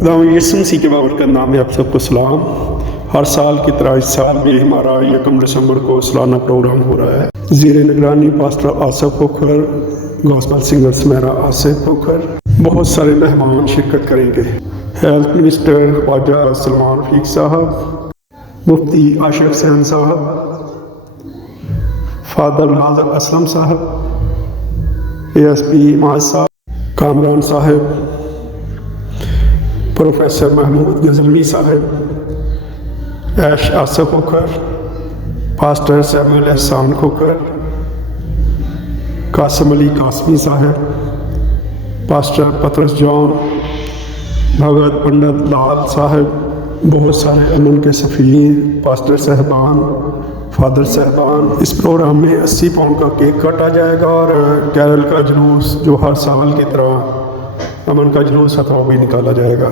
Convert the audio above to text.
खुदावंद यीशु मसीह के बाबरकत नाम में आप सबको सलाम। हर साल की तरह इस साल भी हमारा 1 दिसंबर को सालाना प्रोग्राम हो रहा है। ज़ेरे निगरानी pastor Asif Khokhar, gospel singer Sumera Asif Khokhar, बहुत सारे मेहमान शिरकत करेंगे। हेल्थ मिनिस्टर ख्वाजा सलमान रफीक साहब, मुफ्ती आशिक हुसैन साहब, फादर नाज़र असलम साहब, ASP माज साहब, कामरान साहब, प्रोफेसर महमूद गजनवी साहब, ऐश आसिफ खोखर, पास्टर सैमुअल एहसान खोखर, कासिम अली कासमी साहब, पास्टर पतरस जॉन, भगत पंडित लाल साहब, बहुत सारे अमन के सफ़ीर, पास्टर साहबान, फादर साहबान। इस प्रोग्राम में 80 पाउंड का केक काटा जाएगा और कैरल का जुलूस जो हर साल की तरह अमन का जुलूस है तो भी निकाला जाएगा।